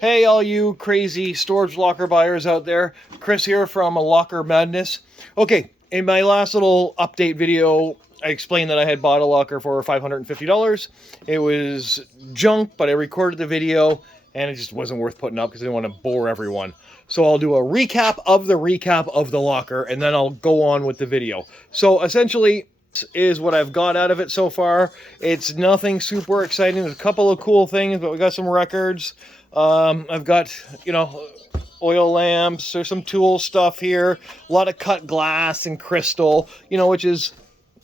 Hey, all you crazy storage locker buyers out there. Chris here from Locker Madness. Okay, in my last little update video, I explained that I had bought a locker for $550. It was junk, but I recorded the video and it just wasn't worth putting up because I didn't want to bore everyone. So I'll do a recap of the locker and then I'll go on with the video. So essentially, is what I've got out of it so far. It's nothing super exciting. There's a couple of cool things, but we got some records. I've got, oil lamps. There's some tool stuff here. A lot of cut glass and crystal, which is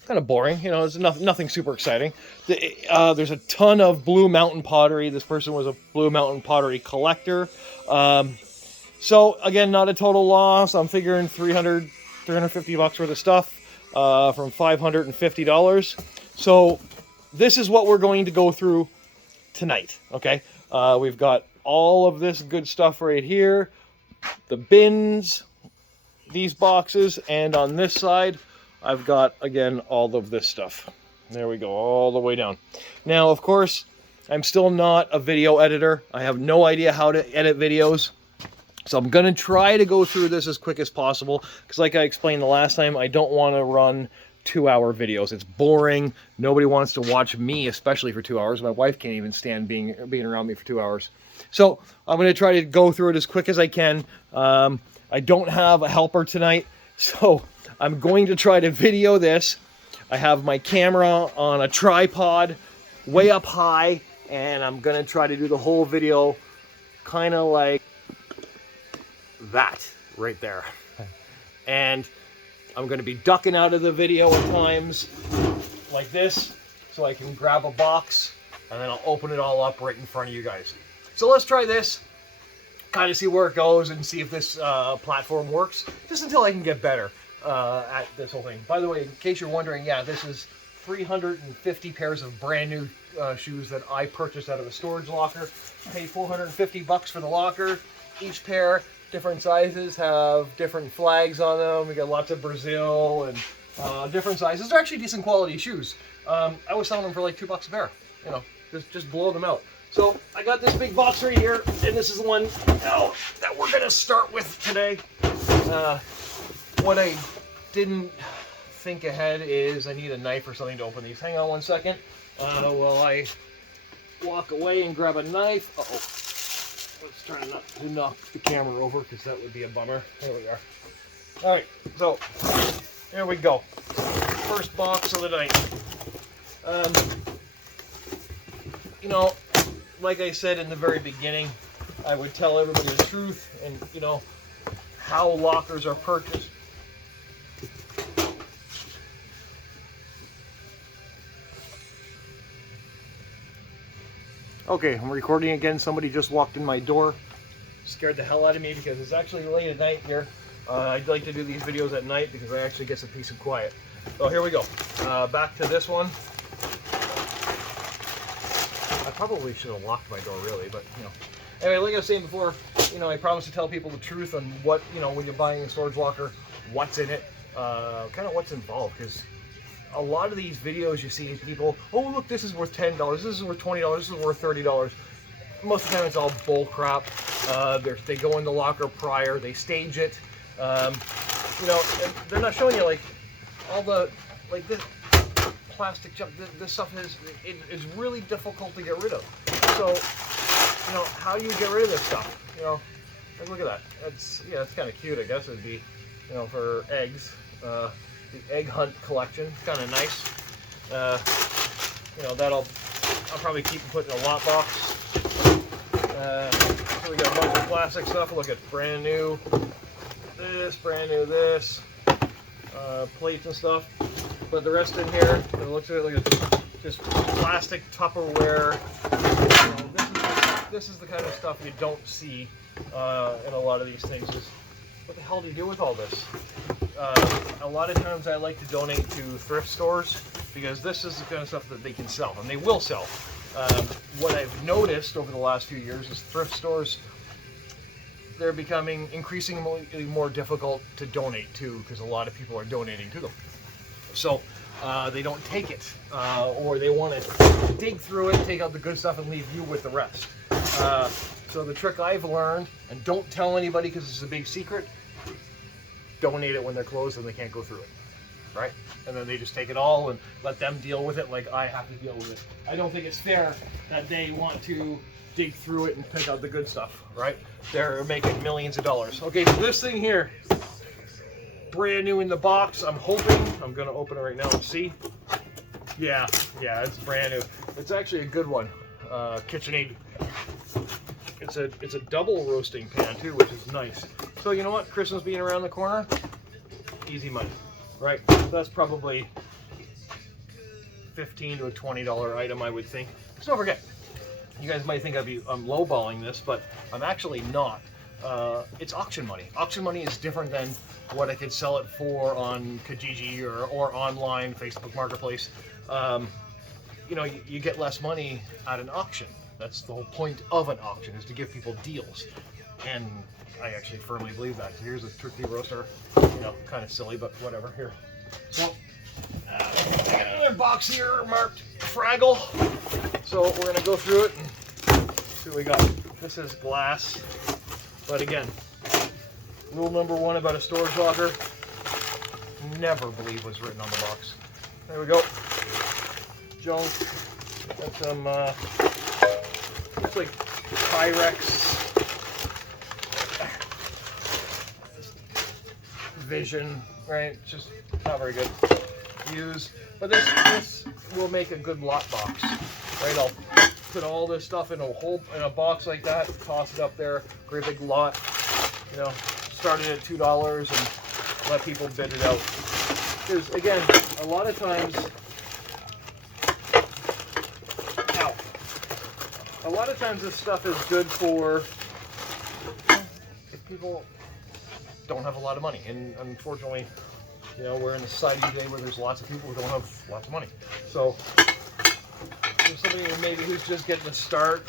kind of boring. It's nothing super exciting. There's a ton of Blue Mountain pottery. This person was a Blue Mountain pottery collector. So again, not a total loss. I'm figuring $350 worth of stuff from $550. So this is what we're going to go through tonight. Okay, we've got all of this good stuff right here, the bins, these boxes, and on this side I've got, again, all of this stuff. There we go, all the way down. Now, of course, I'm still not a video editor. I have no idea how to edit videos. So I'm going to try to go through this as quick as possible, because like I explained the last time, I don't want to run 2-hour videos. It's boring. Nobody wants to watch me, especially for 2 hours. My wife can't even stand being around me for 2 hours. So I'm going to try to go through it as quick as I can. I don't have a helper tonight, so I'm going to try to video this. I have my camera on a tripod way up high, and I'm going to try to do the whole video kind of like that right there. And I'm going to be ducking out of the video at times like this so I can grab a box and then I'll open it all up right in front of you guys. So let's try this, kind of see where it goes and see if this platform works, just until I can get better at this whole thing. By the way, in case you're wondering, yeah, this is 350 pairs of brand new shoes that I purchased out of a storage locker. Paid $450 for the locker. Each pair, different sizes, have different flags on them. We got lots of Brazil and different sizes. They're actually decent quality shoes. I was selling them for like $2 a pair. Just blow them out. So I got this big box right here, and this is the one that we're gonna start with today. What I didn't think ahead is I need a knife or something to open these. Hang on one second while I walk away and grab a knife. Let's try not to knock the camera over, because that would be a bummer. There we are. All right, so there we go. First box of the night. Like I said in the very beginning, I would tell everybody the truth and, how lockers are purchased. Okay, I'm recording again. Somebody just walked in my door. Scared the hell out of me because it's actually late at night here. I'd like to do these videos at night because I actually get some peace and quiet. So here we go. Back to this one. I probably should have locked my door, really, but Anyway, like I was saying before, I promise to tell people the truth on what, when you're buying a storage locker, what's in it, kind of what's involved, because a lot of these videos you see people, oh look, this is worth $10, this is worth $20, this is worth $30. Most of the time it's all bull crap. They go in the locker prior, they stage it, and they're not showing you like all the this plastic junk. This stuff is really difficult to get rid of. So how do you get rid of this stuff? Like, look at that. It's kind of cute, I guess. It'd be for eggs. The egg hunt collection, kind of nice. I'll probably keep and put in a lot box. So we got a bunch of plastic stuff. Look at brand new this, plates and stuff. But the rest in here, it looks at it like just plastic Tupperware. This is the kind of stuff you don't see in a lot of these things. What the hell do you do with all this? A lot of times I like to donate to thrift stores, because this is the kind of stuff that they can sell, and they will sell. What I've noticed over the last few years is thrift stores, they're becoming increasingly more difficult to donate to, because a lot of people are donating to them. So they don't take it, or they want to dig through it, take out the good stuff, and leave you with the rest. So the trick I've learned, and don't tell anybody because it's a big secret, donate it when they're closed and they can't go through it, right? And then they just take it all and let them deal with it like I have to deal with it. I don't think it's fair that they want to dig through it and pick out the good stuff, right? They're making millions of dollars. Okay, so this thing here, brand new in the box. I'm hoping, I'm gonna open it right now and see. Yeah, it's brand new. It's actually a good one, KitchenAid. It's a double roasting pan too, which is nice. So you know what, Christmas being around the corner, easy money, right? That's probably $15 to a $20 item, I would think. So don't forget, you guys might think I'm lowballing this, but I'm actually not. It's auction money. Auction money is different than what I could sell it for on Kijiji or online, Facebook Marketplace. You know, you get less money at an auction. That's the whole point of an auction, is to give people deals. And I actually firmly believe that. So here's a turkey roaster. You know, kind of silly, but whatever. Here. So, got another box here marked Fraggle. So we're going to go through it and see what we got. This is glass. But again, rule number one about a storage locker, never believe what's written on the box. There we go. Junk. Got some, looks like Pyrex Vision, right? It's just not very good to use. But this will make a good lot box, right? I'll put all this stuff in a box like that, toss it up there, great big lot. You know, started at $2 and let people bid it out. Because again, a lot of times, this stuff is good for, you know, if people don't have a lot of money. And unfortunately, you know, we're in a society today where there's lots of people who don't have lots of money. So there's somebody who's just getting a start,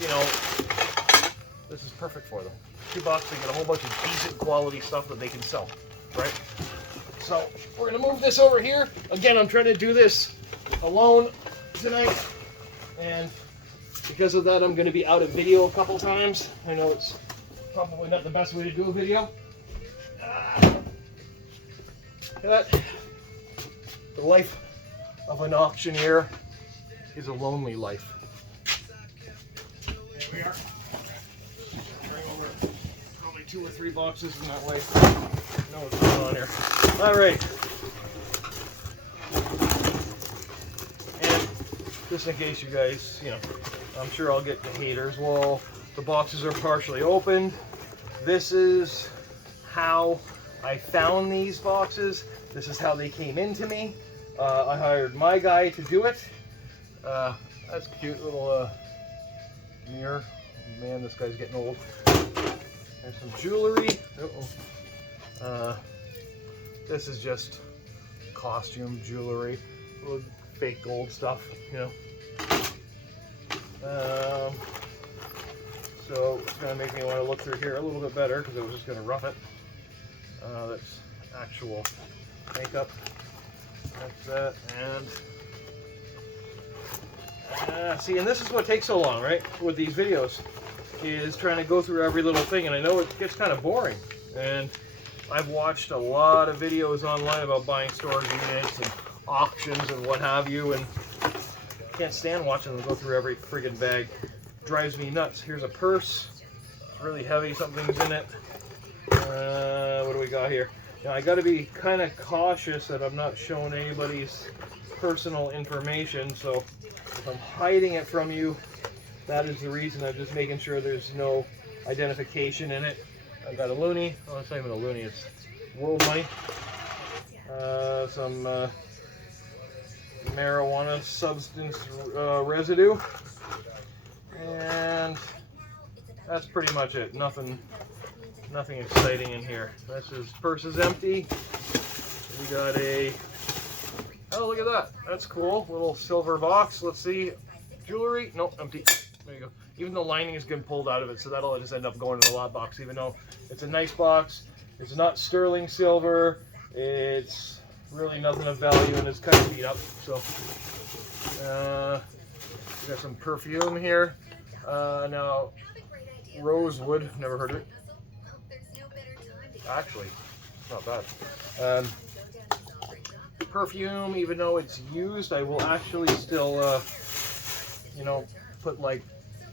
you know, this is perfect for them. $2, they get a whole bunch of decent quality stuff that they can sell, right? So we're gonna move this over here. Again, I'm trying to do this alone tonight, and because of that, I'm gonna be out of video a couple times. I know it's probably not the best way to do a video. But the life of an auctioneer is a lonely life. Here we are. Bring over probably 2 or 3 boxes from that way. Know what's going on here. All right. And just in case you guys, you know, I'm sure I'll get the haters. Well, the boxes are partially opened. This is how I found these boxes. This is how they came into me. I hired my guy to do it. That's a cute little mirror. Man, this guy's getting old. There's some jewelry. This is just costume jewelry, little fake gold stuff, you know. So it's going to make me want to look through here a little bit better because I was just going to rough it. That's actual makeup. That's that, and see, and this is what takes so long, right? With these videos, is trying to go through every little thing, and I know it gets kind of boring. And I've watched a lot of videos online about buying storage units and auctions and what have you, and can't stand watching them go through every friggin' bag. Drives me nuts. Here's a purse. It's really heavy. Something's in it. What do we got here? Now I got to be kind of cautious that I'm not showing anybody's personal information. So if I'm hiding it from you, that is the reason. I'm just making sure there's no identification in it. I got a loonie. Oh, it's not even a loonie. It's world money. Some marijuana substance residue. And that's pretty much it. Nothing exciting in here. This purse is empty. We got a, oh, look at that. That's cool. Little silver box. Let's see. Jewelry. Nope, empty. There you go. Even the lining is getting pulled out of it, so that'll just end up going in the lot box, even though it's a nice box. It's not sterling silver. It's really nothing of value, and it's kind of beat up. So we got some perfume here. Now, Rosewood, never heard of it. Actually, not bad. Perfume, even though it's used, I will actually still, you know, put like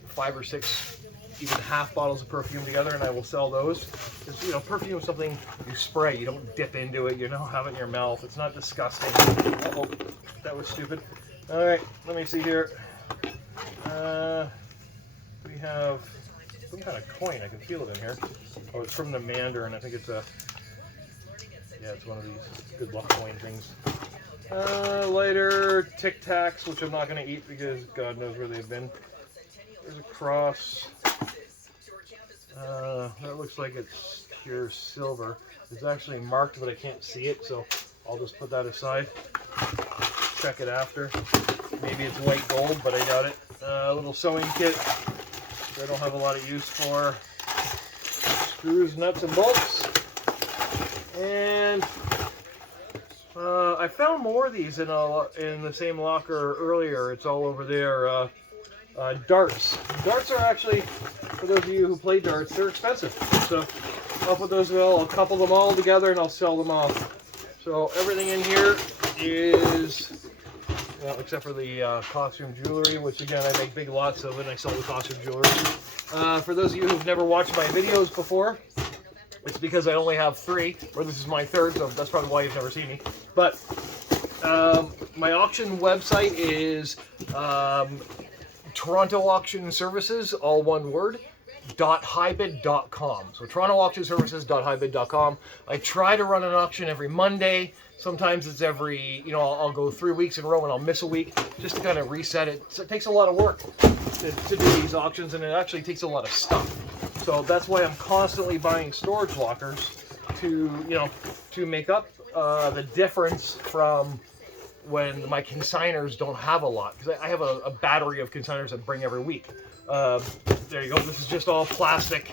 5 or 6, even half bottles of perfume together, and I will sell those. Because, you know, perfume is something you spray. You don't dip into it. You don't have it in your mouth. It's not disgusting. Uh-oh, that was stupid. All right, let me see here. We have some kind of coin. I can feel it in here. Oh, it's from the Mandarin. I think it's a... Yeah, it's one of these good luck coin things. Lighter, Tic Tacs, which I'm not going to eat because God knows where they've been. There's a cross. That looks like it's pure silver. It's actually marked, but I can't see it, so I'll just put that aside. Check it after. Maybe it's white gold, but I doubt it. A little sewing kit, which I don't have a lot of use for. Screws, nuts, and bolts. And I found more of these in the same locker earlier. It's all over there. Darts. Darts are actually, for those of you who play darts, they're expensive. So I'll put those, I'll couple them all together and I'll sell them off. So everything in here is, well, except for the costume jewelry, which again I make big lots of and I sell the costume jewelry. For those of you who've never watched my videos before, it's because I only have 3, or this is my 3rd, so that's probably why you've never seen me. But my auction website is Toronto Auction Services, all one word, .hybid.com. So TorontoAuctionServices.hybid.com. I try to run an auction every Monday. Sometimes it's every, you know, I'll go 3 weeks in a row and I'll miss a week just to kind of reset it. So it takes a lot of work to do these auctions, and it actually takes a lot of stuff. So that's why I'm constantly buying storage lockers to, you know, to make up the difference from when my consigners don't have a lot. Because I have a battery of consigners that bring every week. There you go. This is just all plastic,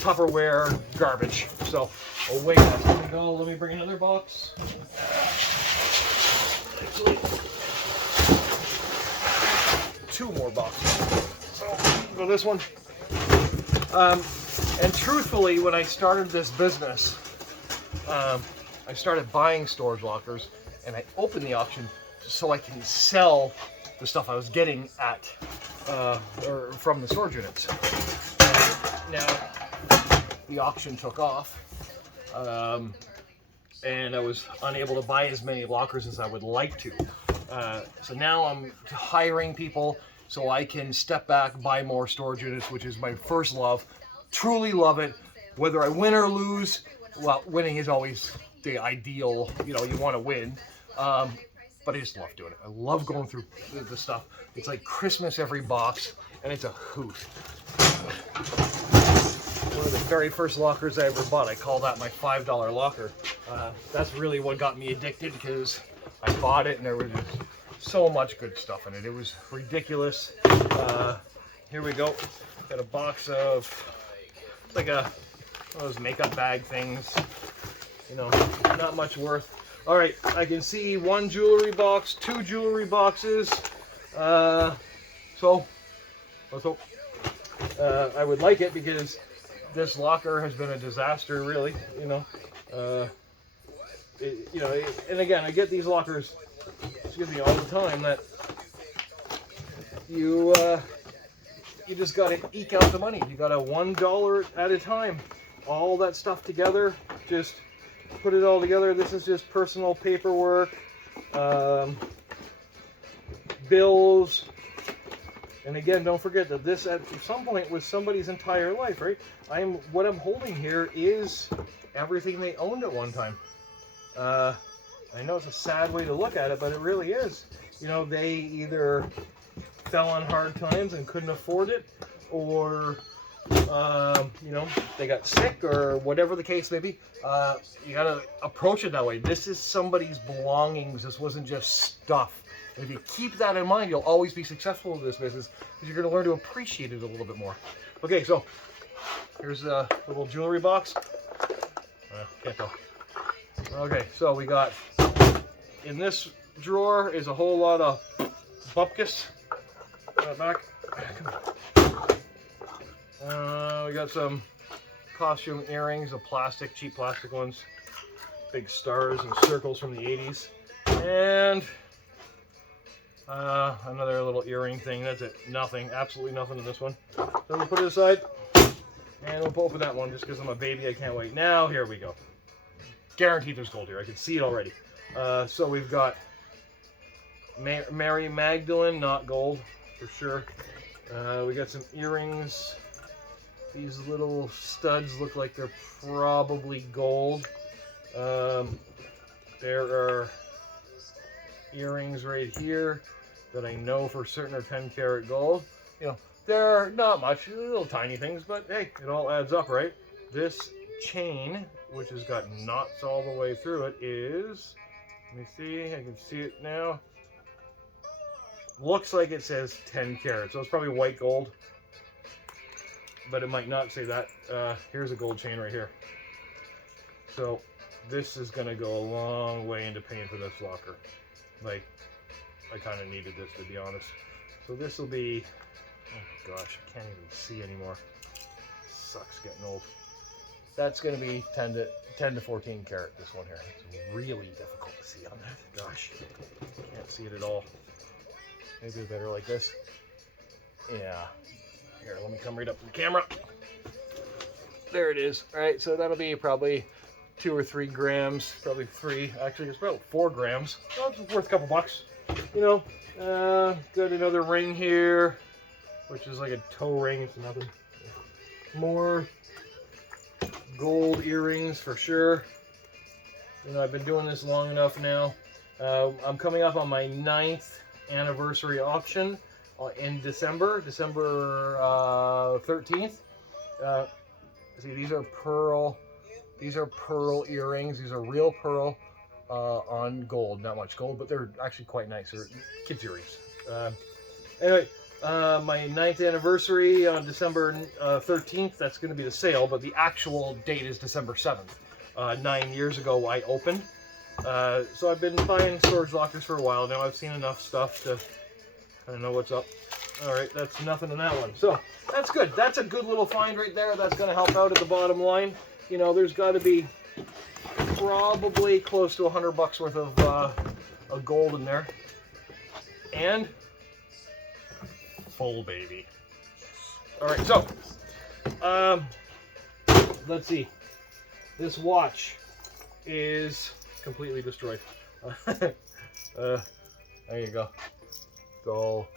Tupperware garbage. So away let me go. Let me bring another box. Actually, 2 more boxes. So go this one. And truthfully, when I started this business, I started buying storage lockers, and I opened the auction so I can sell the stuff I was getting at or from the storage units. Now the auction took off, and I was unable to buy as many lockers as I would like to. So now I'm hiring people so I can step back, buy more storage units, which is my first love. Truly love it. Whether I win or lose, well, winning is always the ideal, you know, you want to win. But I just love doing it. I love going through the stuff. It's like Christmas every box, and it's a hoot. One of the very first lockers I ever bought, I call that my $5 locker. That's really what got me addicted, because I bought it and there was just so much good stuff in it. It was ridiculous. Here we go. Got a box of, it's like one of those makeup bag things. You know, not much worth. All right, I can see 1 jewelry box, 2 jewelry boxes. So let's hope. I would like it, because this locker has been a disaster, really. You know, and again, I get these lockers, excuse me, all the time, that you just got to eke out the money. You got to $1 at a time. All that stuff together, just put it all together. This is just personal paperwork, bills, and again, don't forget that this at some point was somebody's entire life, right? What I'm holding here is everything they owned at one time. I know it's a sad way to look at it, but it really is. You know, they either fell on hard times and couldn't afford it, or you know, they got sick, or whatever the case may be. You gotta approach it that way. This is somebody's belongings. This wasn't just stuff. And if you keep that in mind, you'll always be successful in this business, because you're gonna learn to appreciate it a little bit more. Okay, so here's a little jewelry box. Can't tell. Okay, so we got, in this drawer is a whole lot of bupkis. Back. we got some costume earrings, the plastic, cheap plastic ones. Big stars and circles from the 80s. And another little earring thing. That's it. Nothing. Absolutely nothing in this one. So we'll put it aside. And we'll open that one just because I'm a baby. I can't wait. Now, here we go. Guaranteed there's gold here. I can see it already. So we've got Mary Magdalene, not gold for sure. We got some earrings. These little studs look like they're probably gold. There are earrings right here that I know for certain are 10 karat gold. You know, they're not much, little tiny things, but hey, it all adds up, right? This chain, which has got knots all the way through it, is, let me see, I can see it now. Looks like it says 10 karat, so it's probably white gold, but it might not say that. Here's a gold chain right here. So this is going to go a long way into paying for this locker. Like, I kind of needed this, to be honest. So this will be, oh gosh, I can't even see anymore. Sucks getting old. That's going to be 10 to 14 karat, this one here. It's really difficult to see on that. Gosh, can't see it at all. Maybe better like this. Yeah. Here, let me come right up to the camera. There it is. All right, so that'll be probably 2 or 3 grams. Probably 3. Actually, it's about 4 grams. Well, it's worth a couple bucks. You know, got another ring here, which is like a toe ring. It's nothing. More gold earrings for sure. You know, I've been doing this long enough now. I'm coming up on my 9th anniversary auction in December 13th. See, these are pearl earrings. These are real pearl on gold. Not much gold, but they're actually quite nice. They're kids' earrings. Anyway, my 9th anniversary on December 13th. That's going to be the sale, but the actual date is December 7th. 9 years ago, I opened. So I've been buying storage lockers for a while now. I've seen enough stuff to kind of know what's up. All right, that's nothing in that one. So that's good. That's a good little find right there. That's going to help out at the bottom line. You know, there's got to be probably close to $100 worth of gold in there. And full baby. All right, so let's see. This watch is completely destroyed. There you go. It's all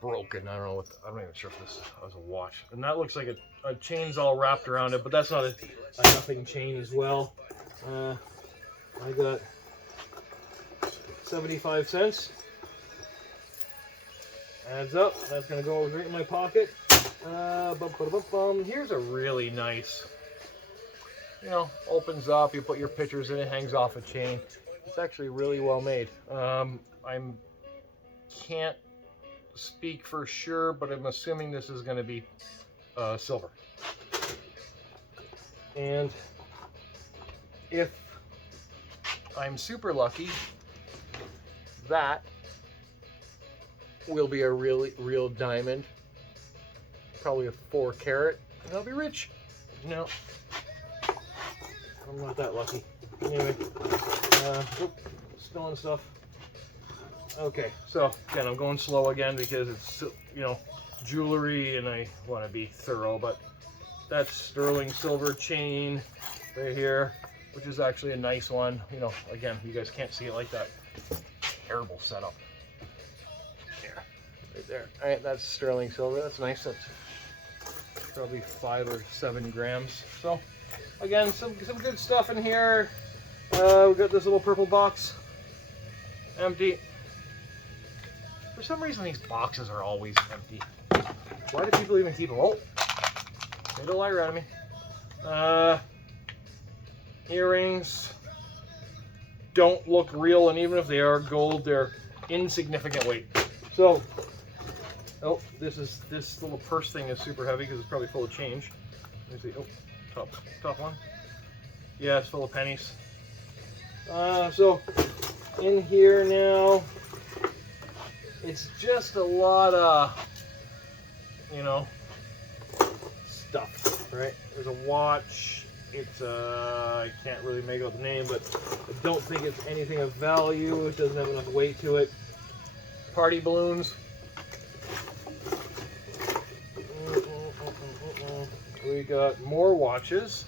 broken. I don't know what. I'm not even sure if this was a watch. And that looks like a chain's all wrapped around it, but that's not a nothing chain as well. I got 75 cents. Adds up. That's gonna go right in my pocket. Here's a really nice. You know, opens up, you put your pictures in, it hangs off a chain. It's actually really well made. I can't speak for sure, but I'm assuming this is going to be silver. And if I'm super lucky, that will be a real diamond. Probably a 4 karat, and I'll be rich. No. I'm not that lucky. Anyway, spilling stuff. Okay, so again, I'm going slow again because it's, you know, jewelry and I want to be thorough, but that's sterling silver chain right here, which is actually a nice one. You know, again, you guys can't see it like that. Terrible setup. There, right there. All right, that's sterling silver. That's nice. That's probably 5 or 7 grams. So again, some good stuff in here. We got this little purple box, empty. For some reason, these boxes are always empty. Why do people even keep them? Oh, they don't lie around me. Earrings don't look real, and even if they are gold, they're insignificant weight. So, oh, this little purse thing is super heavy because it's probably full of change. Let me see. Oh, top one. Yeah, it's full of pennies. So in here now, it's just a lot of, you know, Right, there's a watch. It's I can't really make out the name, but I don't think it's anything of value. It doesn't have enough weight to it. Party balloons. We got more watches.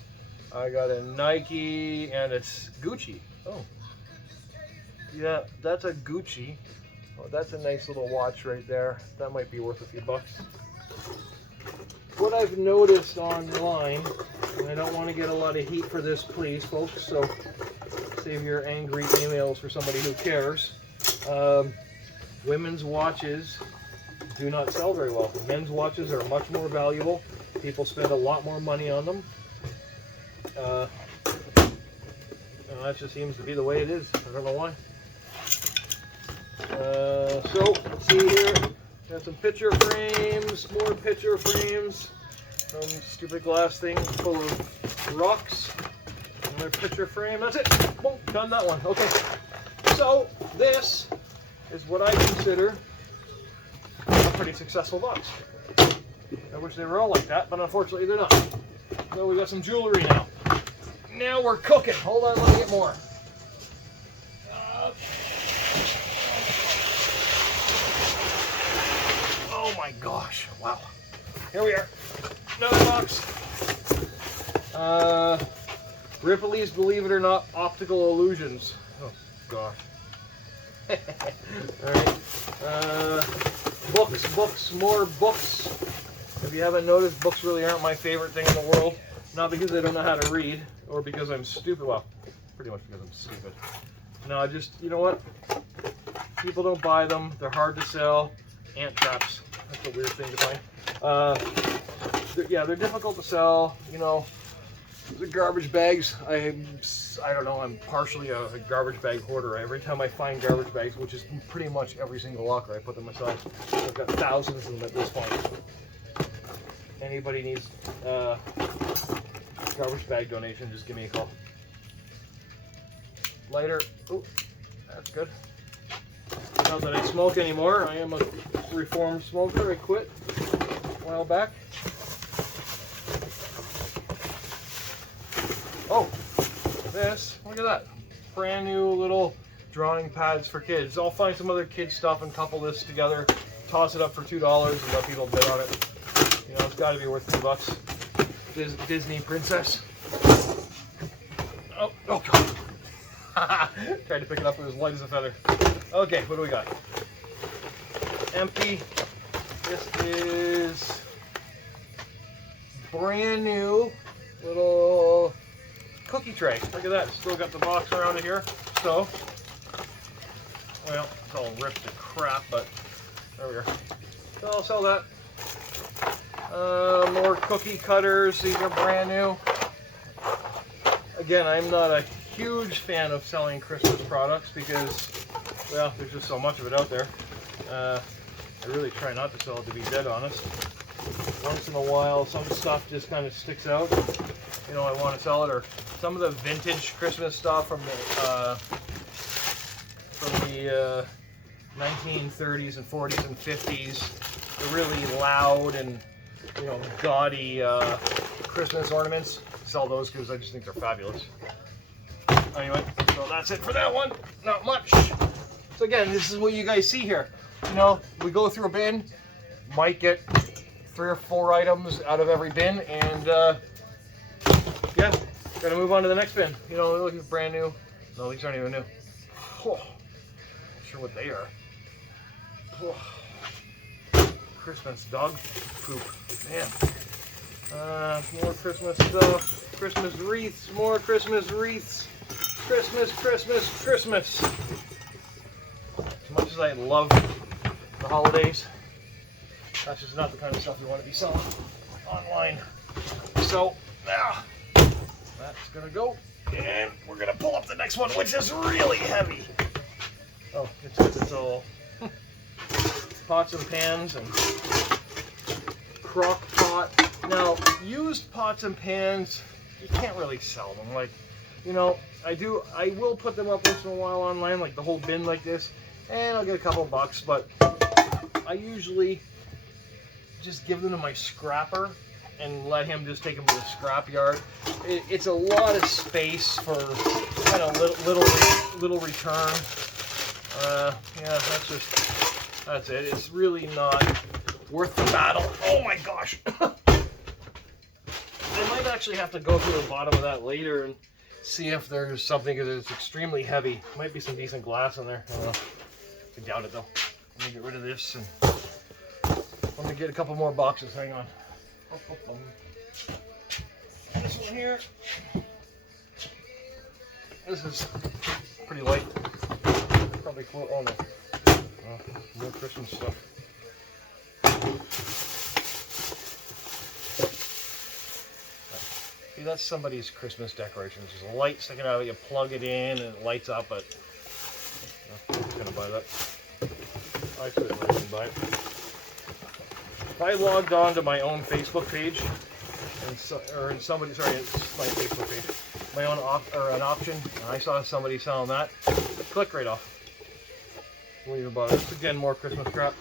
I got a Nike and a Gucci. Oh, yeah, that's a Gucci. Oh, that's a nice little watch right there. That might be worth a few bucks. What I've noticed online, and I don't want to get a lot of heat for this, please, folks, so save your angry emails for somebody who cares. Women's watches do not sell very well. Men's watches are much more valuable. People spend a lot more money on them. And that just seems to be the way it is. I don't know why. So, let's see here. Got some picture frames, more picture frames. Some stupid glass thing full of rocks. Another picture frame. That's it. Boom, done that one. Okay. So, this is what I consider a pretty successful box. I wish they were all like that, but unfortunately they're not. So we got some jewelry now. Now we're cooking. Hold on, let me get more. Oh my gosh, wow. Here we are. Another box. Ripley's Believe It or Not Optical Illusions. Oh gosh. Alright. Books, more books. If you haven't noticed, books really aren't my favorite thing in the world. Not because I don't know how to read, or because I'm stupid. Well, pretty much because I'm stupid. No, just, you know what? People don't buy them. They're hard to sell. Ant traps. That's a weird thing to find. Yeah, they're difficult to sell. You know, the garbage bags. I don't know. I'm partially a garbage bag hoarder. Every time I find garbage bags, which is pretty much every single locker, I put them myself. I've got thousands of them at this point. Anybody needs garbage bag donation, just give me a call. Lighter. Oh, that's good. Not that I smoke anymore. I am a reformed smoker. I quit a while back. Oh, this. Look at that. Brand new little drawing pads for kids. I'll find some other kid stuff and couple this together, toss it up for $2 and let people bid on it. You know, it's got to be worth $2. Disney princess. Oh God. Tried to pick it up, it was light as a feather. Okay, what do we got? Empty. This is brand new little cookie tray. Look at that, still got the box around it here. So, well, it's all ripped to crap, but there we are. So I'll sell that. More cookie cutters. These are brand new. Again, I'm not a huge fan of selling Christmas products because, well, there's just so much of it out there. I really try not to sell it, to be dead honest. Once in a while, some stuff just kind of sticks out. You know, I want to sell it, or some of the vintage Christmas stuff from the 1930s and 40s and 50s. The really loud and, you know, gaudy Christmas ornaments. Sell those because I just think they're fabulous. Anyway, so that's it for that one. Not much. So again, this is what you guys see here. You know, we go through a bin, might get 3 or 4 items out of every bin, and yeah, gonna move on to the next bin. You know, look, it's brand new. No, these aren't even new. Oh, not sure what they are. Oh. Christmas dog poop, man. More Christmas stuff. Christmas wreaths. More Christmas wreaths. Christmas, Christmas, Christmas. As much as I love the holidays, that's just not the kind of stuff you want to be selling online. So, now, that's gonna go, and we're gonna pull up the next one, which is really heavy. Oh, it's all pots and pans and crock pot. Now, used pots and pans, you can't really sell them. Like, you know, I will put them up once in a while online, like the whole bin like this, and I'll get a couple bucks, but I usually just give them to my scrapper and let him just take them to the scrap yard. It's a lot of space for kind of little return. Yeah, that's it. It's really not worth the battle. Oh my gosh. I might actually have to go through the bottom of that later and see if there's something, because it's extremely heavy. Might be some decent glass in there. I don't know. I doubt it though. Let me get rid of this and let me get a couple more boxes. Hang on. This one here. This is pretty light. Probably cool. Oh no. No Christmas stuff. See, that's somebody's Christmas decorations. There's a light sticking out. You plug it in and it lights up, but I'm not gonna buy that. I certainly wouldn't buy it. If I logged on to my own Facebook page, or somebody, sorry, it's my Facebook page, my own an option, and I saw somebody selling that, click right off. Won't even bother. It's again more Christmas crap.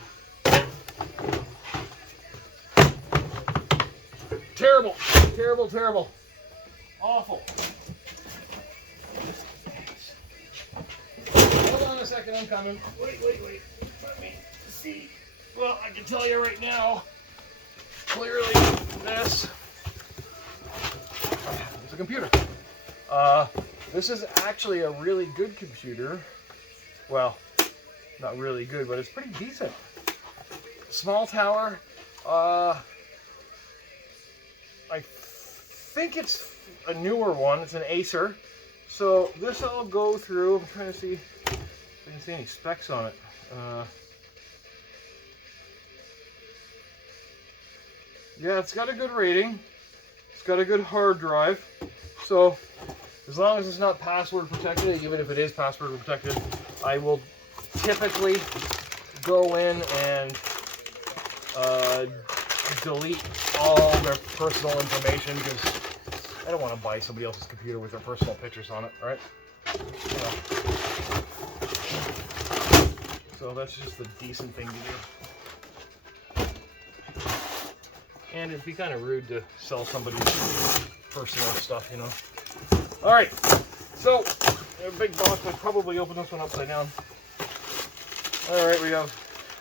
Terrible, terrible, terrible. Awful. Hold on a second, I'm coming. Wait. Let me see. Well, I can tell you right now, clearly this is a computer. This is actually a really good computer. Well, not really good, but it's pretty decent. Small tower. I think it's a newer one. It's an Acer. So this I'll go through. I'm trying to see if I can see any specs on it. Yeah, it's got a good rating. It's got a good hard drive. So as long as it's not password protected, even if it is password protected, I will typically go in and delete all their personal information, because I don't want to buy somebody else's computer with their personal pictures on it, right? So that's just the decent thing to do. And it'd be kind of rude to sell somebody's personal stuff, you know. All right, so a big box. I'd probably open this one upside down. All right, we have.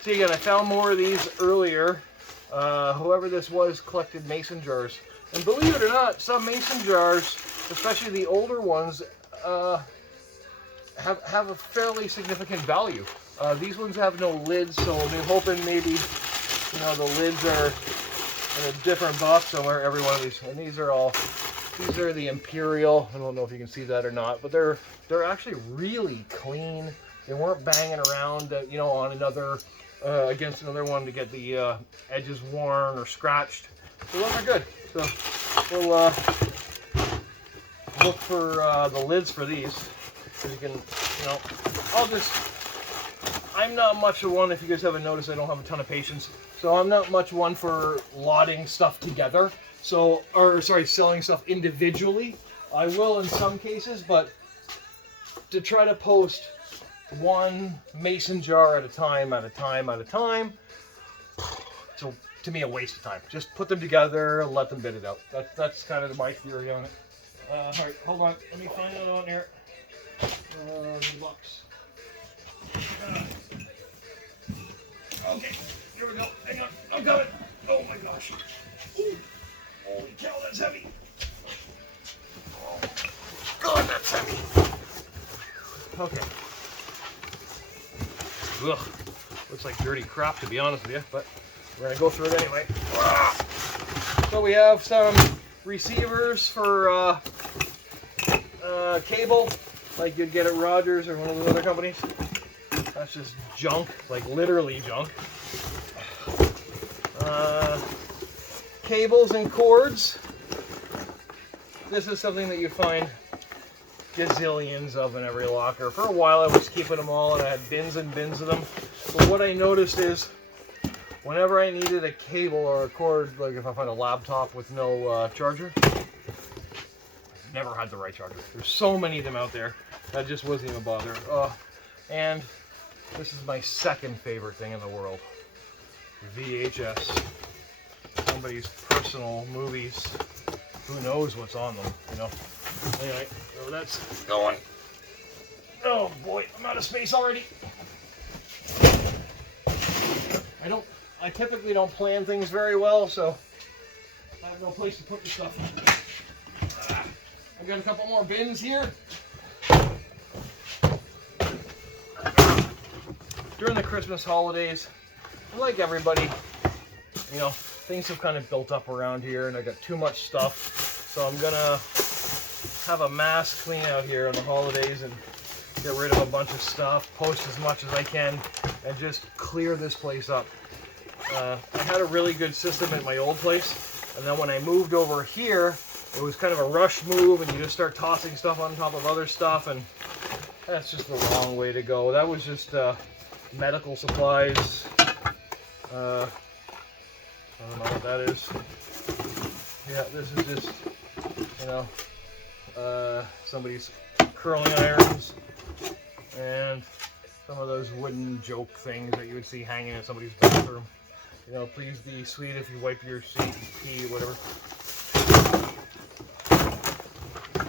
See again, I found more of these earlier. Whoever this was collected mason jars, and believe it or not, some mason jars, especially the older ones, have a fairly significant value. These ones have no lids, so they're hoping maybe, you know, the lids are in a different box somewhere. Every one of these, and these are the Imperial. I don't know if you can see that or not, but they're actually really clean. They weren't banging around, you know, on another against another one to get the edges worn or scratched. So those are good. So we'll look for the lids for these. So you can, you know, I'm not much of one, if you guys haven't noticed, I don't have a ton of patience. So I'm not much one for lotting stuff together. So, or sorry, selling stuff individually. I will in some cases, but to try to post one mason jar at a time, so to me a waste of time. Just put them together and let them bid it out. That's kind of my theory on it. All right, hold on. Let me find another one here. Lux. Okay, here we go. Hang on, I'm coming. Oh my gosh. Ooh. Holy cow, that's heavy. Oh God, that's heavy. Okay. Ugh. Looks like dirty crap, to be honest with you, but we're gonna go through it anyway. So we have some receivers for cable, like you'd get at Rogers or one of those other companies. That's just junk, like literally junk. Cables and cords. This is something that you find gazillions of in every locker. For a while I was keeping them all and I had bins and bins of them. But what I noticed is whenever I needed a cable or a cord, like if I find a laptop with no charger, never had the right charger. There's so many of them out there that just wasn't even bothering. And this is my second favorite thing in the world. VHS. somebody's personal movies. Who knows what's on them, you know? Anyway, so that's going. Oh boy, I'm out of space already. I typically don't plan things very well, so I have no place to put the stuff. I've got a couple more bins here. During the Christmas holidays, like everybody, you know, things have kind of built up around here and I got too much stuff. So I'm gonna have a mass clean out here on the holidays and get rid of a bunch of stuff, post as much as I can, and just clear this place up. I had a really good system at my old place, and then when I moved over here, it was kind of a rush move, and you just start tossing stuff on top of other stuff, and that's just the wrong way to go. That was just medical supplies. I don't know what that is. Yeah, this is just, you know, somebody's curling irons and some of those wooden joke things that you would see hanging in somebody's bathroom. You know, please be sweet if you wipe your seat, pee, whatever.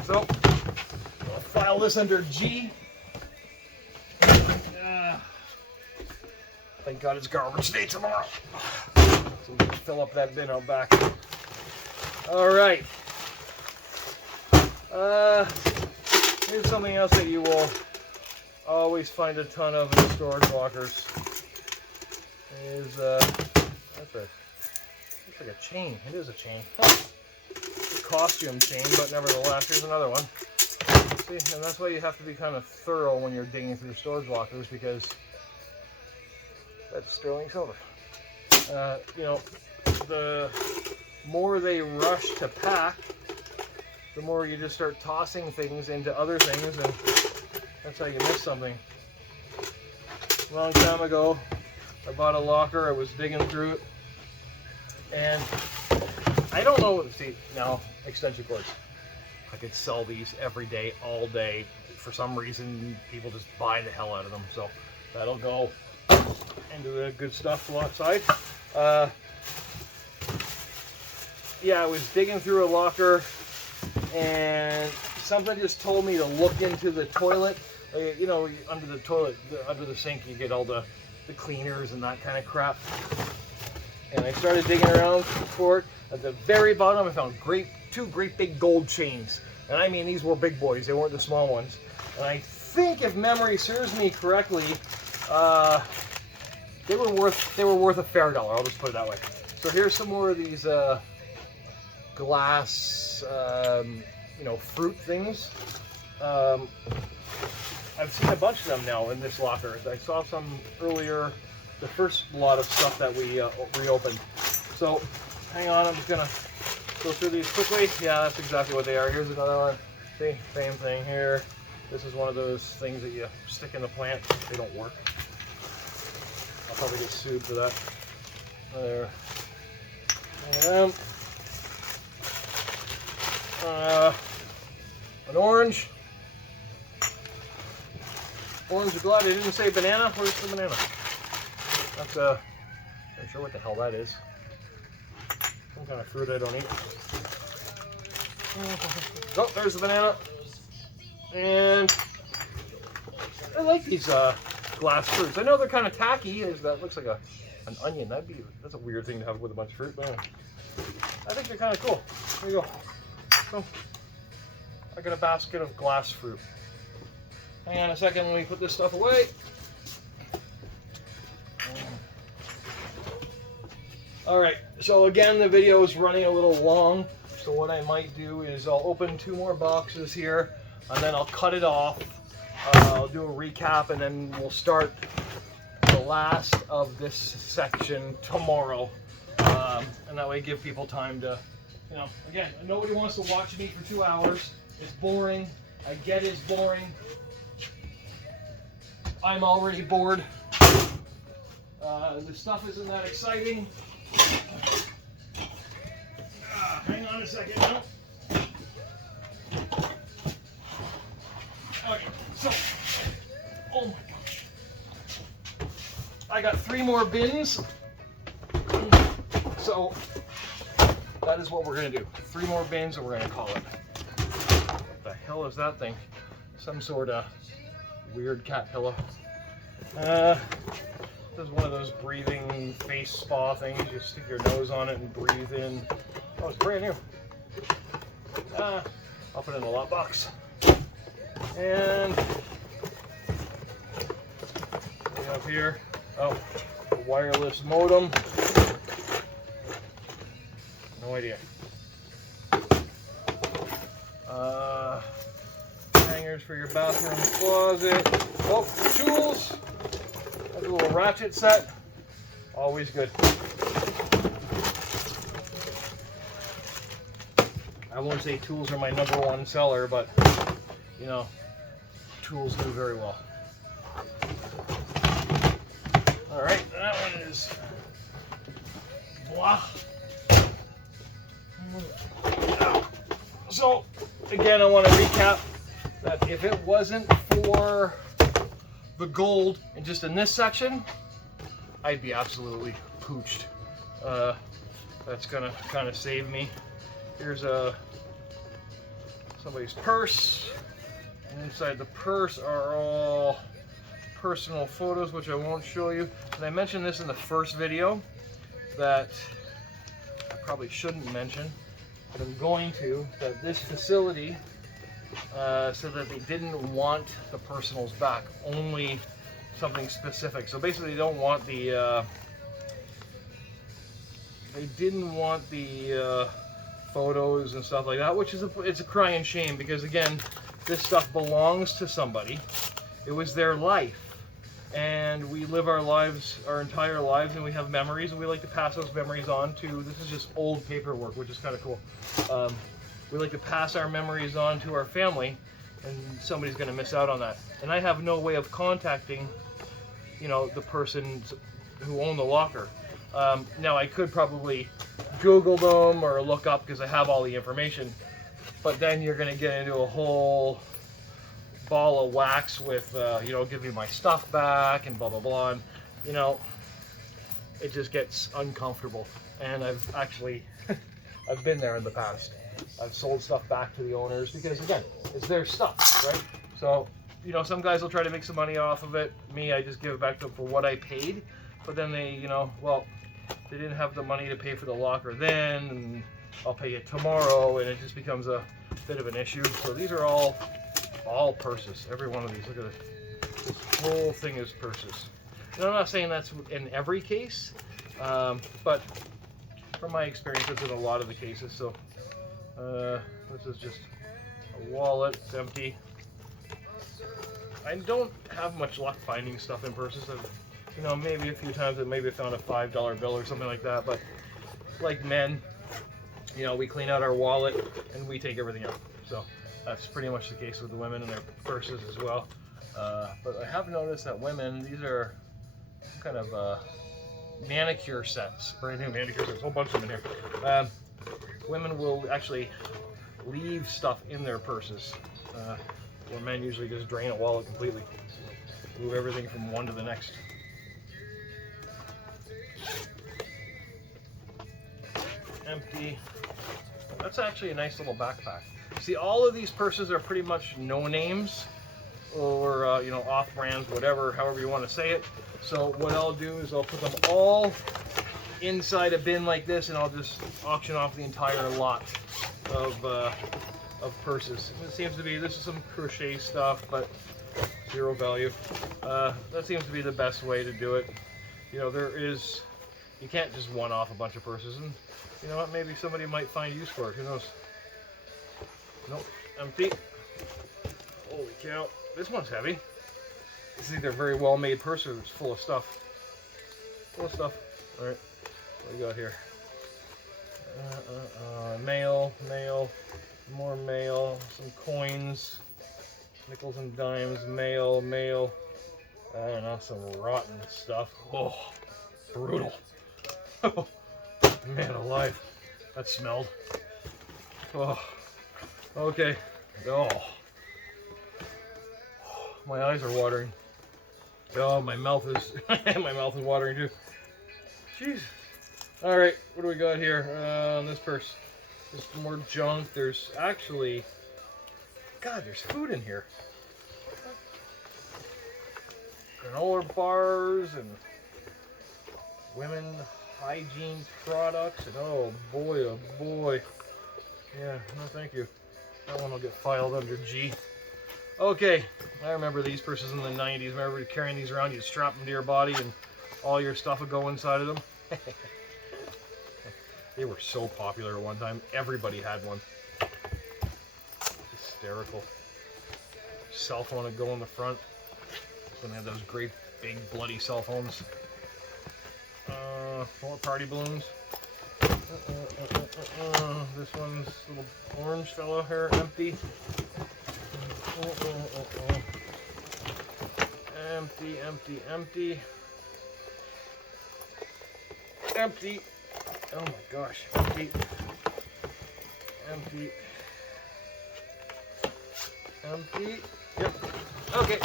So, I'll file this under G. Thank God it's garbage day tomorrow. So we can fill up that bin out back. Alright. Here's something else that you will always find a ton of in storage lockers. Is looks like a chain. It is a chain. Huh. A costume chain, but nevertheless, here's another one. See, and that's why you have to be kind of thorough when you're digging through storage lockers, because that's sterling silver. You know, the more they rush to pack, the more you just start tossing things into other things, and that's how you miss something. A long time ago, I bought a locker. I was digging through it, and I don't know. See, now extension cords. I could sell these every day, all day. For some reason, people just buy the hell out of them. So that'll go into the good stuff outside. Yeah, I was digging through a locker, and something just told me to look into the toilet. You know, under the toilet, under the sink, you get all the cleaners and that kind of crap. And I started digging around for it. At the very bottom, I found two great big gold chains. And I mean, these were big boys. They weren't the small ones. And I think, if memory serves me correctly, they were worth a fair dollar. I'll just put it that way. So here's some more of these glass, you know, fruit things. I've seen a bunch of them now in this locker. I saw some earlier, the first lot of stuff that we reopened. So hang on, I'm just gonna go through these quickly. Yeah, that's exactly what they are. Here's another one. See, same thing here. This is one of those things that you stick in the plant. They don't work. I'll probably get sued for that. There. An orange. Orange of glad I didn't say banana. Where's the banana? That's I'm not sure what the hell that is. Some kind of fruit I don't eat. Oh, there's the banana. And I like these glass fruits. I know they're kind of tacky. That looks like an onion. That's a weird thing to have with a bunch of fruit. But anyway, I think they're kind of cool. There you go. So I got a basket of glass fruit. Hang on a second, let me put this stuff away. Alright, so again, the video is running a little long. So what I might do is I'll open 2 more boxes here, and then I'll cut it off. I'll do a recap, and then we'll start the last of this section tomorrow. And that way give people time to, you know, again, nobody wants to watch me for 2 hours. It's boring. I get it's boring. I'm already bored. The stuff isn't that exciting. Hang on a second now. Okay, so, oh my gosh. I got 3 more bins. So, that is what we're gonna do. 3 more bins and we're gonna call it. What the hell is that thing? Some sort of weird cat pillow. This is one of those breathing face spa things. You stick your nose on it and breathe in. Oh, it's brand new. I'll put it in the lot box. And we have here, oh, a wireless modem. No idea. Hangers for your bathroom closet. Oh, tools. A little ratchet set. Always good. I won't say tools are my #1 seller, but you know, tools do very well. All right, that one is blah. So again, I want to recap that if it wasn't for the gold and just in this section, I'd be absolutely pooched. That's gonna kind of save me. Here's somebody's purse, and inside the purse are all personal photos, which I won't show you. And I mentioned this in the first video that I probably shouldn't mention, but I'm going to, that this facility said that they didn't want the personals back, only something specific. So basically they don't want the they didn't want the photos and stuff like that, which is it's a crying shame, because again, this stuff belongs to somebody. It was their life, and we live our lives, our entire lives, and we have memories, and we like to pass those memories on to, this is just old paperwork, which is kind of cool. We like to pass our memories on to our family, and somebody's going to miss out on that. And I have no way of contacting, you know, the person who owned the locker. Now I could probably Google them or look up, because I have all the information, but then you're going to get into a whole ball of wax with, you know, give me my stuff back and blah, blah, blah. And, you know, it just gets uncomfortable. And I've actually, I've been there in the past. I've sold stuff back to the owners because, again, it's their stuff, right? So, you know, some guys will try to make some money off of it. Me, I just give it back to them for what I paid. But then they, you know, well, they didn't have the money to pay for the locker then, and I'll pay it tomorrow, and it just becomes a bit of an issue. So these are all purses. Every one of these. Look at this. This whole thing is purses. And I'm not saying that's in every case, but from my experience, it's in a lot of the cases. So this is just a wallet. It's empty. I don't have much luck finding stuff in purses. You know, maybe a few times I maybe found a $5 bill or something like that, but like men, you know, we clean out our wallet and we take everything out. So that's pretty much the case with the women and their purses as well. But I have noticed that women, these are kind of manicure sets, brand new manicure sets, a whole bunch of them in here. Women will actually leave stuff in their purses, where men usually just drain a wallet completely. Move everything from one to the next. Empty. That's actually a nice little backpack. See, all of these purses are pretty much no names, or you know, off brands, whatever, however you want to say it. So what I'll do is I'll put them all inside a bin like this, and I'll just auction off the entire lot of purses. It seems to be, this is some crochet stuff, but zero value. That seems to be the best way to do it. You know, you can't just one-off a bunch of purses, and you know what, maybe somebody might find use for it, who knows. Nope, empty. Holy cow, this one's heavy. This is either a very well-made purse or it's full of stuff. Full of stuff. All right, what do we got here? Mail, more mail, some coins, nickels and dimes, mail. I don't know, some rotten stuff. Oh, brutal. Oh, man alive, that smelled. Oh, okay. Oh, my eyes are watering. Oh, my mouth is my mouth is watering too. Jeez. All right, what do we got here on this purse? Just more junk. There's actually, God, there's food in here. Granola bars and women hygiene products, and oh boy. Yeah, no thank you. That one will get filed under G. Okay, I remember these purses in the 90s. Remember carrying these around, you'd strap them to your body and all your stuff would go inside of them. They were so popular at one time. Everybody had one. Hysterical. Cell phone would go in the front. Then they had those great big bloody cell phones. More party balloons. This one's a little orange fellow here, empty. Empty. Empty. Oh my gosh. Empty. Yep. Okay.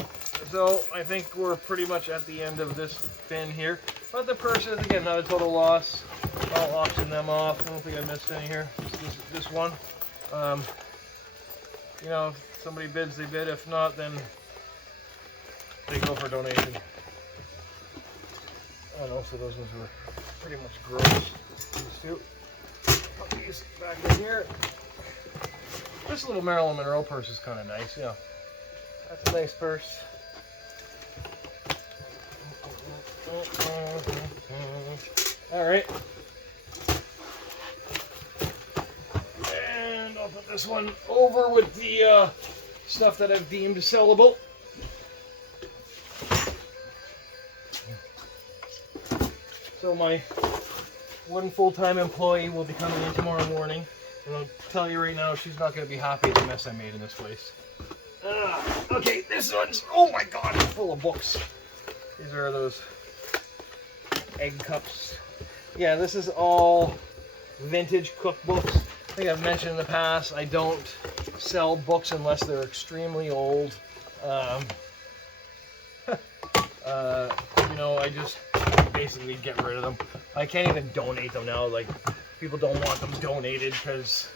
So I think we're pretty much at the end of this bin here. But the purses, again, not a total loss. I'll auction them off. I don't think I missed any here. This one. You know, if somebody bids, they bid. If not, then they go for donation. I don't know, so those ones were pretty much gross. These two. Put these back in here. This little Marilyn Monroe purse is kind of nice, yeah. That's a nice purse. Alright. And I'll put this one over with the stuff that I've deemed sellable. So my one full-time employee will be coming in tomorrow morning. And I'll tell you right now, she's not going to be happy at the mess I made in this place. Okay, this one's, oh my god, it's full of books. These are those egg cups. Yeah, this is all vintage cookbooks. I think I've mentioned in the past, I don't sell books unless they're extremely old. You know, I just basically get rid of them. I can't even donate them now. Like, people don't want them donated because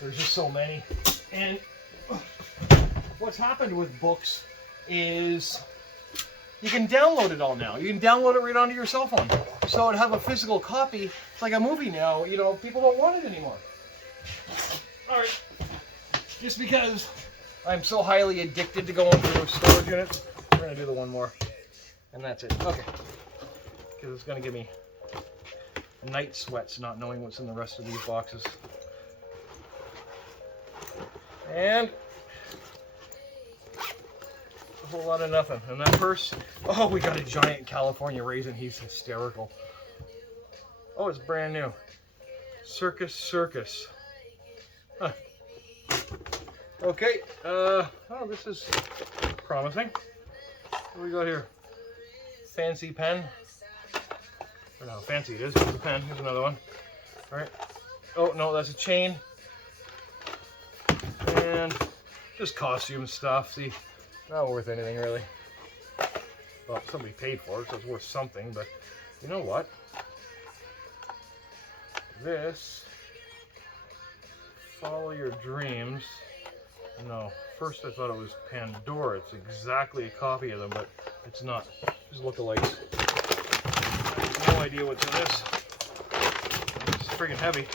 there's just so many. And what's happened with books is you can download it all now. You can download it right onto your cell phone. So to have a physical copy, it's like a movie now. You know, people don't want it anymore. All right. Just because I'm so highly addicted to going through storage units, we're going to do the one more. And that's it. Okay. Because it's going to give me night sweats not knowing what's in the rest of these boxes. And a whole lot of nothing. And that purse, oh, we got a giant California raisin. He's hysterical. Oh, it's brand new. Circus. Huh. Okay. Oh, this is promising. What do we got here? Fancy pen. Or how fancy it is. Here's a pen. Here's another one. All right. Oh, no, that's a chain. And just costume stuff. See, not worth anything really. Well, somebody paid for it, so it's worth something, but you know what? This, Follow Your Dreams. No, first I thought it was Pandora. It's exactly a copy of them, but it's not. Just lookalikes. I have no idea what's in this. It's friggin' heavy.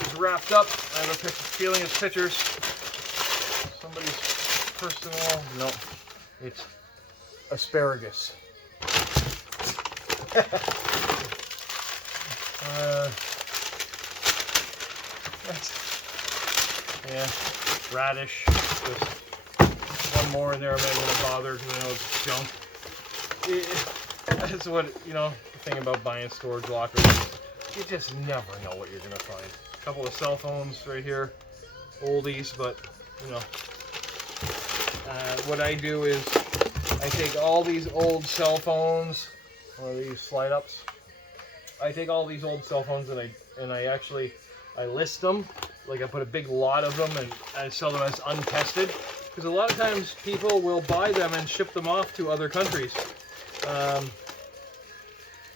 It's wrapped up. I have a feeling it's pictures. Somebody's personal. No, it's asparagus. Yeah, radish. Just one more in there. I'm not going to bother because I know it's junk. That's what, you know, the thing about buying storage lockers is you just never know what you're going to find. A couple of cell phones right here, oldies, but you know, what I do is I take all these old cell phones, or these slide ups. I take all these old cell phones and I list them. Like I put a big lot of them and I sell them as untested. Because a lot of times people will buy them and ship them off to other countries.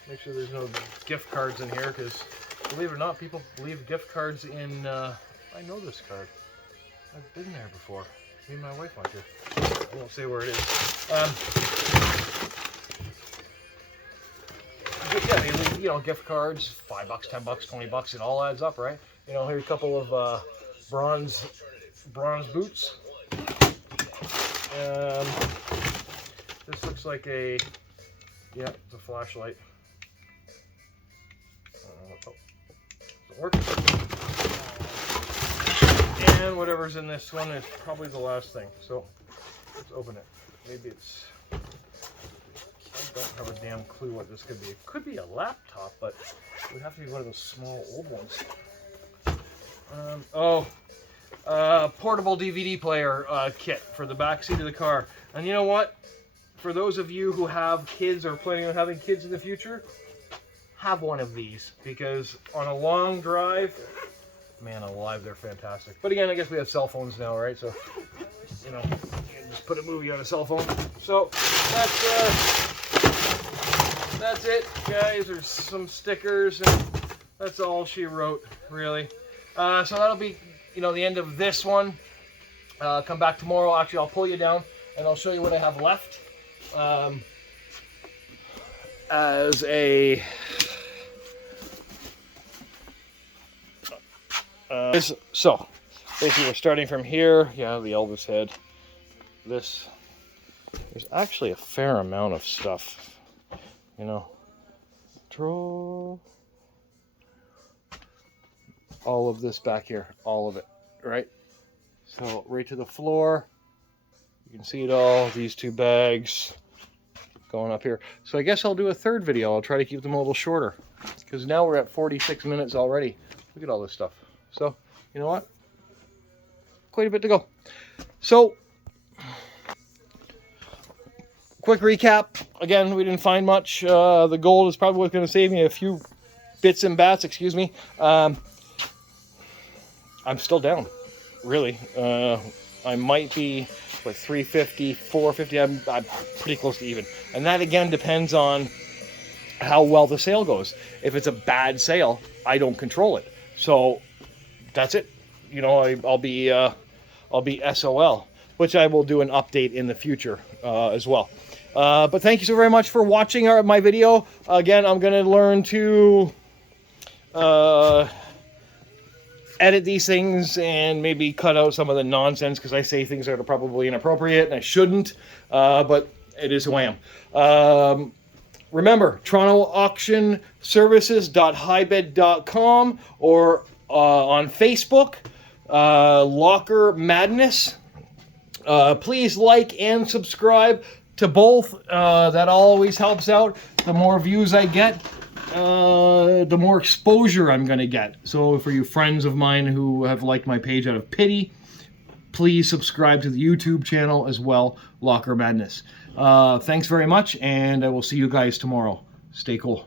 Make sure there's no gift cards in here, because believe it or not, people leave gift cards in, I know this card. I've been there before. Me and my wife went here. I won't say where it is. But yeah, they leave, you know, gift cards, $5, $10, $20, it all adds up, right? You know, here's a couple of bronze boots. This looks like a, yeah, it's a flashlight. Doesn't work. And whatever's in this one is probably the last thing. So let's open it. Maybe it's, I don't have a damn clue what this could be. It could be a laptop, but it would have to be one of those small old ones. Portable DVD player kit for the back seat of the car. And you know what? For those of you who have kids or planning on having kids in the future, have one of these, because on a long drive, man alive, they're fantastic. But again, I guess we have cell phones now, right? So, you know, you can just put a movie on a cell phone. So that's it, guys. There's some stickers, and that's all she wrote, really. So that'll be, you know, the end of this one. Come back tomorrow. Actually, I'll pull you down and I'll show you what I have left. As a so basically we're starting from here. Yeah, the Elvis head. There's actually a fair amount of stuff, you know. All of this back here, all of it, right? So right to the floor, you can see it all. These two bags going up here. So I guess I'll do a third video. I'll try to keep them a little shorter, because now we're at 46 minutes already. Look at all this stuff. So you know what? Quite a bit to go. So quick recap. Again, we didn't find much. The gold is probably what's going to save me a few bits and bats. Excuse me. I'm still down, really. I might be, what, 350, 450. I'm pretty close to even. And that, again, depends on how well the sale goes. If it's a bad sale, I don't control it. So that's it. You know, I'll be SOL, which I will do an update in the future as well. But thank you so very much for watching my video. Again, I'm going to learn to edit these things and maybe cut out some of the nonsense, because I say things that are probably inappropriate and I shouldn't, but it is who I am. Remember, TorontoAuctionServices.highbid.com, or on Facebook, Locker Madness. Please like and subscribe to both. That always helps out. The more views I get, the more exposure I'm going to get. So for you friends of mine who have liked my page out of pity, please subscribe to the YouTube channel as well, Locker Madness. Thanks very much, and I will see you guys tomorrow. Stay cool.